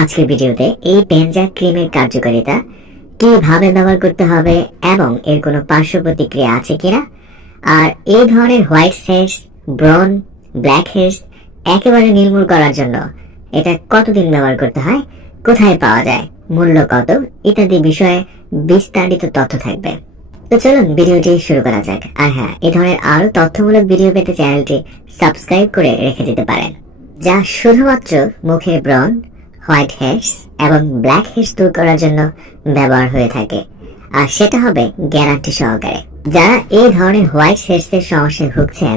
আজকের ভিডিওতে এই বেঞ্জা ক্রিমের কার্যকারিতা, কীভাবে ব্যবহার করতে হবে এবং এর কোনো পার্শ্ব প্রতিক্রিয়া আছে কিনা, আর এই ধরনের হোয়াইট হেয়ার্স, ব্রন, ব্ল্যাক হেয়ার্স একেবারে নির্মূল করার জন্য এটা কতদিন ব্যবহার করতে হয়, কোথায় পাওয়া যায়, মূল্য কত, ইত্যাদি বিষয়ে বিস্তারিত তথ্য থাকবে। তো চলুন ভিডিওটি শুরু করা যাক। আর হ্যাঁ এই ধরনের আরও তথ্যমূলক ভিডিও পেতে চ্যানেলটি সাবস্ক্রাইব করে রেখে দিতে পারেন, যা শুধুমাত্র মুখের ব্রণ হোয়াইট হেয়ার্স এবং ব্ল্যাক হেয়ার্স দূর করার জন্য ব্যবহার হয়ে থাকে। আর সেটা হবে গ্যারান্টি সহকারে। যারা এই ধরনের হোয়াইট হেয়ার্স এর সমস্যায় ভুগছেন,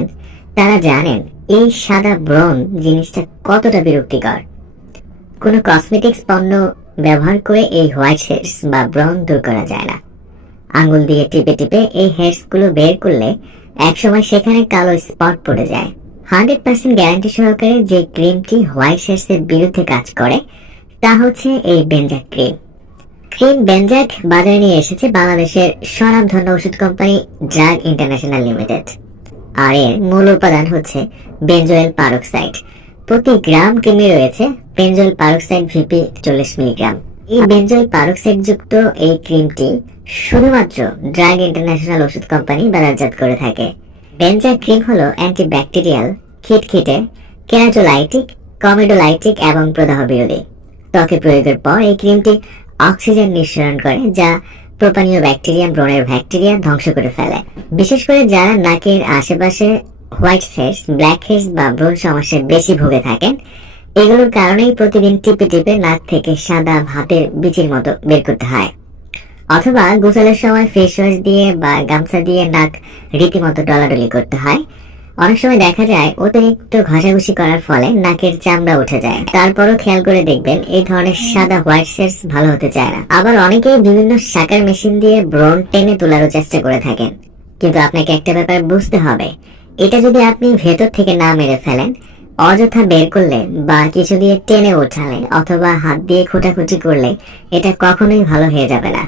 তারা জানেন এই সাদা ব্রণ জিনিসটা কতটা বিরক্তিকর। কোনো কসমেটিক্স পণ্য ব্যবহার করে এই হোয়াইট হেয়ার্স বা ব্রণ দূর করা যায় না। আঙ্গুল দিয়ে টিপে টিপে এই হেয়ার্সগুলো বের করলে একসময় সেখানে কালো স্পট পড়ে যায়। হান্ড্রেড পার্সেন্ট গ্যারান্টি সহকারে যে ক্রিমটি হোয়াইট এর বিরুদ্ধে কাজ করে, তা হচ্ছে এই বেঞ্জাক ক্রিম। ক্রিম বেঞ্জাক বাজারে নিয়ে এসেছে বাংলাদেশের স্বনামধন্য ওষুধ কোম্পানি ড্রাগ ইন্টারন্যাশনাল লিমিটেড। আর এর মূল উপাদান হচ্ছে বেঞ্জোয়েল পারক্সাইড। প্রতি গ্রাম ক্রিমে রয়েছে বেঞ্জোয়েল পারক্সাইড ভিপি চল্লিশ মিলিগ্রাম। এই বেঞ্জোয়েল পারক্সাইড যুক্ত এই ক্রিমটি শুধুমাত্র ড্রাগ ইন্টারন্যাশনাল ওষুধ কোম্পানি বাজারজাত করে থাকে। বেঞ্জা ক্রিম হলো অ্যান্টিব্যাকটেরিয়াল খিটখিটে কেরাটোলাইটিক কমেডোলাইটিক এবং প্রদাহ বিরোধী ত্বকে প্রয়োগের পর এই ক্রিমটি অক্সিজেন নিঃসরণ করে, যা প্রোপানীয় ব্যাকটেরিয়া, ব্রণের ব্যাকটেরিয়া ধ্বংস করে ফেলে। বিশেষ করে যারা নাকের আশেপাশে হোয়াইট হেয়ার্স ব্ল্যাক হেয়ার্স বা ব্রণ সমস্যায় বেশি ভুগে থাকেন, এগুলোর কারণেই প্রতিদিন টিপে টিপে নাক থেকে সাদা ভাতের বিচির মতো বের করতে হয়। অথবা গোসলের সময় ফেস ওয়াশ দিয়ে বা গামছা দিয়ে নাক রীতিমতো ডলাডলি করতে হয়। অনেক সময় দেখা যায় অতিরিক্ত ঘষাঘষি করার ফলে নাকের চামড়া উঠে যায়। তারপরও খেয়াল করে দেখবেন এই ধরনের সাদা হোয়াইট সেটস ভালো হতে চায় না। আবার অনেকেই বিভিন্ন শাকার মেশিন দিয়ে ব্রন টেনে তোলারও চেষ্টা করে থাকেন। কিন্তু আপনাকে একটা ব্যাপার বুঝতে হবে, এটা যদি আপনি ভেতর থেকে না মেরে ফেলেন, অযথা বের করলে বা কিছু দিয়ে টেনে ওঠালে অথবা হাত দিয়ে খোটাখুটি করলে এটা কখনোই ভালো হয়ে যাবে না।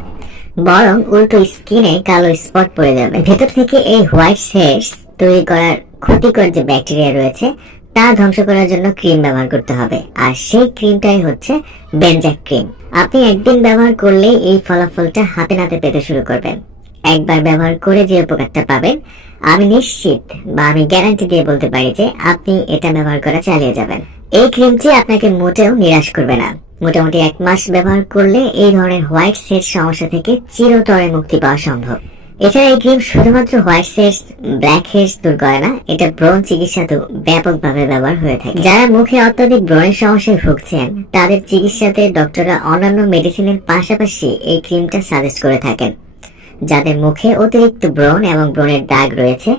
বরং উল্টো স্কিনে কালো স্পট পড়ে যাবে। ভেতর থেকে এই হোয়াইট হেয়ার্স তৈরি করার ক্ষতিকর যে ব্যাকটেরিয়া রয়েছে, তা ধ্বংস করার জন্য ক্রিম ব্যবহার করতে হবে। আর সেই ক্রিমটাই হচ্ছে বেনজাক ক্রিম। আপনি একদিন ব্যবহার করলেই এই ফলাফলটা হাতে নাতে পেতে শুরু করবেন। একবার ব্যবহার করে যে উপকারটা পাবেন, আমি নিশ্চিত বা আমি গ্যারান্টি দিয়ে বলতে পারি যে আপনি এটা ব্যবহার করা চালিয়ে যাবেন। এই ক্রিমটি আপনাকে মোটেও নিরাশ করবে না। মোটামুটি এক মাস ব্যবহার করলে এই ধরনের হোয়াইট সেট সমস্যা থেকে চিরতরে মুক্তি পাওয়া সম্ভব। এছাড়া এই ক্রিম শুধুমাত্র হোয়াইট সেটস ব্ল্যাক হেডস দূর করে না, এটা ব্রণ চিকিৎসাতেও ব্যাপকভাবে ব্যবহার হয়ে থাকে। যারা মুখে অত্যাধিক ব্রণের সমস্যায় ভুগছেন, তাদের চিকিৎসাতে ডক্টররা অন্যান্য মেডিসিনের পাশাপাশি এই ক্রিমটা সাজেস্ট করে থাকেন। যাদের মুখে অতিরিক্ত ব্রণ এবং ব্রণের দাগ রয়েছে,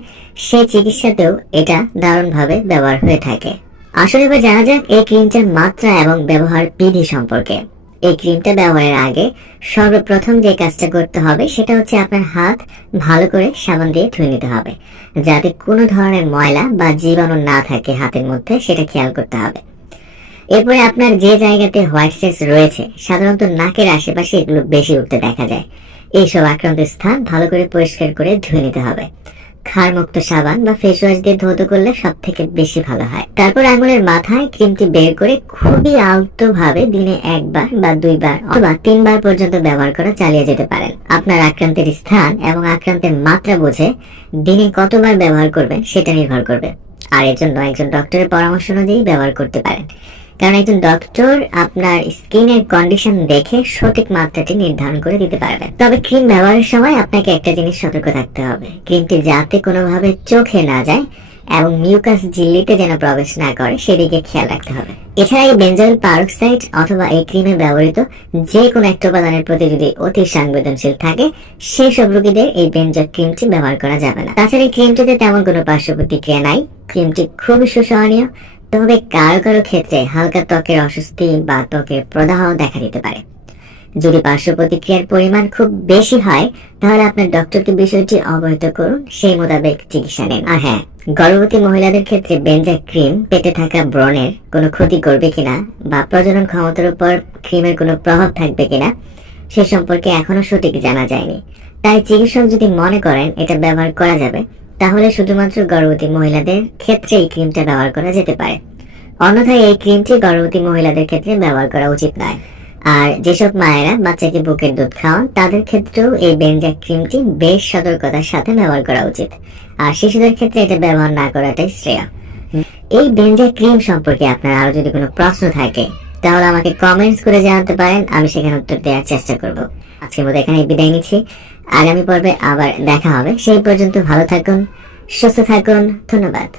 সেই চিকিৎসাতেও এটা দারুণভাবে ব্যবহার হয়ে থাকে। আসলে এবার জানা যাক এই ক্রিমটার মাত্রা এবং ব্যবহার বিধি সম্পর্কে। এই ক্রিমটা ব্যবহারের আগে সর্বপ্রথম যে কাজটা করতে হবে সেটা হচ্ছে আপনার হাত ভালো করে সাবান দিয়ে ধুয়ে নিতে হবে। যাতে কোনো ধরনের ময়লা বা জীবাণু না থাকে হাতের মধ্যে, সেটা খেয়াল করতে হবে। এরপরে আপনার যে জায়গাতে হোয়াইট সেস রয়েছে, সাধারণত নাকের আশেপাশে এগুলো বেশি উঠতে দেখা যায়। এইসব আক্রান্ত স্থান ভালো করে পরিষ্কার করে ধুয়ে নিতে হবে। ক্ষারমুক্ত সাবান বা ফেস ওয়াশ দিয়ে ধৌত করলে সব থেকে বেশি ভালো হয়। তারপর আঙুলের মাথায় ক্রিমটি বের করে খুবই আলতো ভাবে দিনে একবার বা দুইবার অথবা তিনবার পর্যন্ত ব্যবহার করা চালিয়ে যেতে পারেন। আপনার আক্রান্তের স্থান এবং আক্রান্তের মাত্রা বুঝে দিনে কতবার ব্যবহার করবেন সেটা নির্ভর করবে। আর এর জন্য একজন ডক্টরের পরামর্শ অনুযায়ী ব্যবহার করতে পারেন। কারণ একজন ডক্টর আপনার স্কিনের কন্ডিশন দেখে সঠিক মাত্রাটি নির্ধারণ করে দিতে পারবে তবে ক্রিম ব্যবহারের সময় আপনাকে একটা জিনিস সতর্ক থাকতে হবে। ক্রিমটি যাতে কোনোভাবে চোখে না যায় এবং মিউকাস ঝিল্লিতে যেন প্রবেশ না করে, সেদিকে খেয়াল রাখতে হবে। এছাড়া এই বেঞ্জয়েল পারক্সাইড অথবা এই ক্রিমে ব্যবহৃত যে কোনো একটা উপাদানের প্রতি যদি অতি সংবেদনশীল থাকে সেই সব রোগীদের এই বেঞ্জয় ক্রিমটি ব্যবহার করা যাবে না। তাছাড়া এই ক্রিমটিতে তেমন কোনো পার্শ্ব প্রতিক্রিয়া নাই। ক্রিমটি খুবই সুসহনীয়। তবে কারও কারও ক্ষেত্রে হালকা ত্বকের অস্বস্তি বা ত্বকের প্রদাহ দেখা দিতে পারে। যদি পার্শ্ব প্রতিক্রিয়ার পরিমাণ খুব বেশি হয়, তাহলে আপনার ডক্টরকে বিষয়টি অবহিত করুন, সেই মোতাবেক চিকিৎসা নিন। আর হ্যাঁ গর্ভবতী মহিলাদের ক্ষেত্রে বেঞ্জা ক্রিম, পেটে থাকা ব্রণের কোনো ক্ষতি করবে কিনা বা প্রজনন ক্ষমতার উপর ক্রিমের কোনো প্রভাব থাকবে কিনা, সে সম্পর্কে এখনও সঠিক জানা যায়নি। তাই চিকিৎসক যদি মনে করেন এটা ব্যবহার করা যাবে তাহলে শুধুমাত্র গর্ভবতী মহিলাদের ক্ষেত্রে এই ক্রিমটা ব্যবহার করা যেতে পারে। অন্যথায় এই ক্রিমটি গর্ভবতী মহিলাদের ক্ষেত্রে ব্যবহার করা উচিত নয়। আর যেসব মায়েরা বাচ্চাকে বুকের দুধ খাওয়ান, তাদের ক্ষেত্রেও এই বেনজাক ক্রিমটি বেশ সতর্কতার সাথে ব্যবহার করা উচিত। আর শিশুদের ক্ষেত্রে এটা ব্যবহার না করাটাই শ্রেয়। এই বেনজা ক্রিম সম্পর্কে আপনার আরও যদি কোনো প্রশ্ন থাকে, তাহলে আমাকে কমেন্টস করে জানাতে পারেন, আমি সেখানে উত্তর দেওয়ার চেষ্টা করব। আজকের মতো এখানে বিদায় নিচ্ছি। আগামী পর্বে আবার দেখা হবে। সেই পর্যন্ত ভালো থাকুন সুস্থ থাকুন ধন্যবাদ।